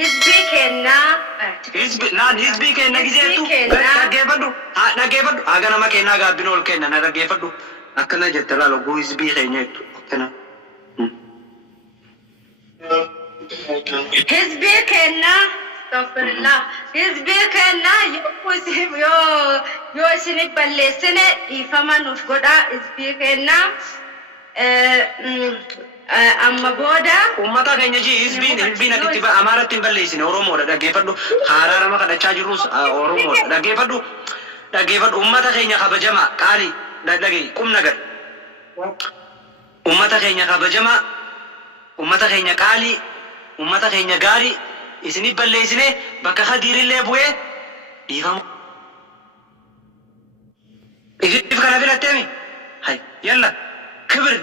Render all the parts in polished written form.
حزبي كنا حزبي كنا جزيتو نجيبدو أنا ما كنا قابلنا كنا نجيبدو أكنا جتلا لو حزبي كنا كنا حزبي كنا استغفر الله حزبي كنا يو سنك بلسنة يفهم نفقدا حزبي كنا أما بودا ummata keenya ji hisbiin itti amaratti hin balleessine oromoodha dhaggeeffadhu haaraa nama kana chaajiruus oromoodha dhaggeeffadhu ummata keenya kabajama qaali dhagee qumna gad ummata keenya kabajama ummata keenya qaali ummata keenya gaari isinii balleessine bakka khadiirillee bu'ee dhiifamu isiif kana filatteemi hay yalla كبر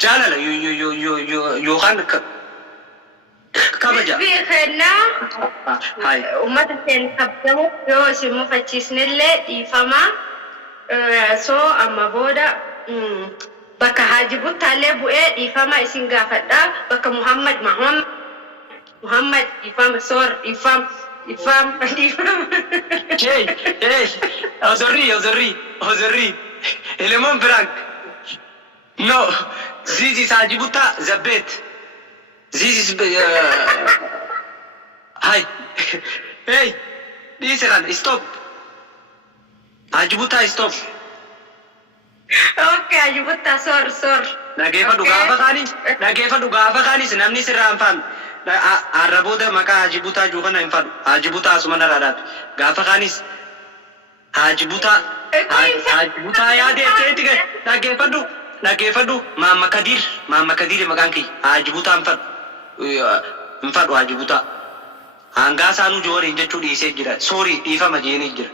جالله يو خانك كبجا بيخنا هاي ومتى كبجو يو سمو فتشنله يفما سو أما بودا بك حاجبو طالب يفما يسنجا فدا بك محمد يفهم صور يفهم شيء ايش أزوري إلمون فرانك نو زيزي ساجبوتا زبيت زيزي هاي هاي ديسران ستوب أجبوتا ستوب اوكي أجبوتا صور نجيفا دوغافا خاني سنمني سرام فام Arraboota maqaa Hajibutaa Jookana hin fadhu. Hajibutaa asumana raadhaatu. Gaafa kaanis Hajibutaa yaadee ta'etti dhaggeeffadhu. Maamma Kadiir maqaan kiyya. Hajibutaa hin fadhu Hajibutaa. Hangaa isaanuu jooriin jechuu dhiisee jira. Soorii dhiifama jeenii jira.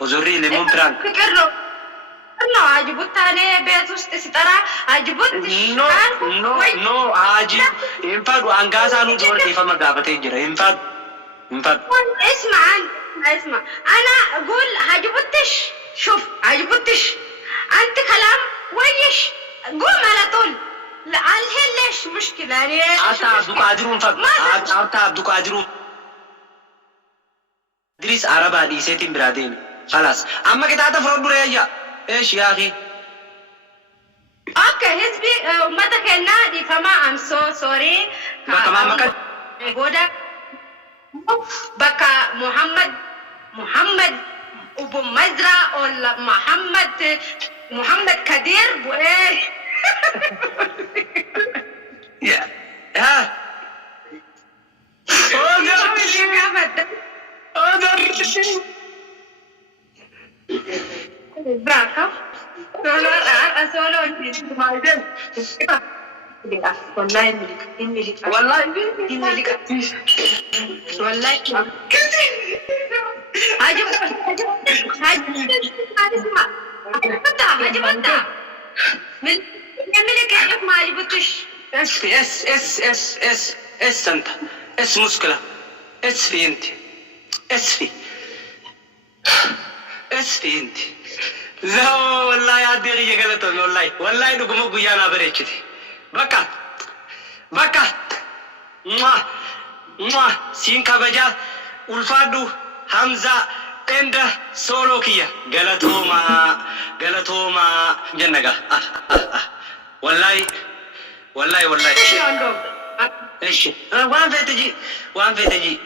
Ozorrii lemon prank. No, Hajibutaa ne beet ውስጥ ሲጠራ Hajibut no Haji infadu angasa nu jor ifama gaafate jira infadu اسمع انا اقول Hajibutish شوف Hajibutish انت كلام ويش قوم على طول لا الحين ليش مشكله يعني عبد القادر دريس عربا دي سيتين برادين خلاص اما كده تفرضوا ريا ايش يا اخي اوكي حزبي متى كنا دي فما ام سو سوري بودا بكا محمد ابو مزرعه ولا محمد كدير بو ايه يا ها براكا سولو والله اس انت اس مشكلة اس في انت اس في انت لا والله يا ديري قالتهم والله نقوم بيانا بريتشتي بكا سين كبجا ulfaadhu Hamza enda solo kiya galatoma jannaga wallahi ايش وان فيتجي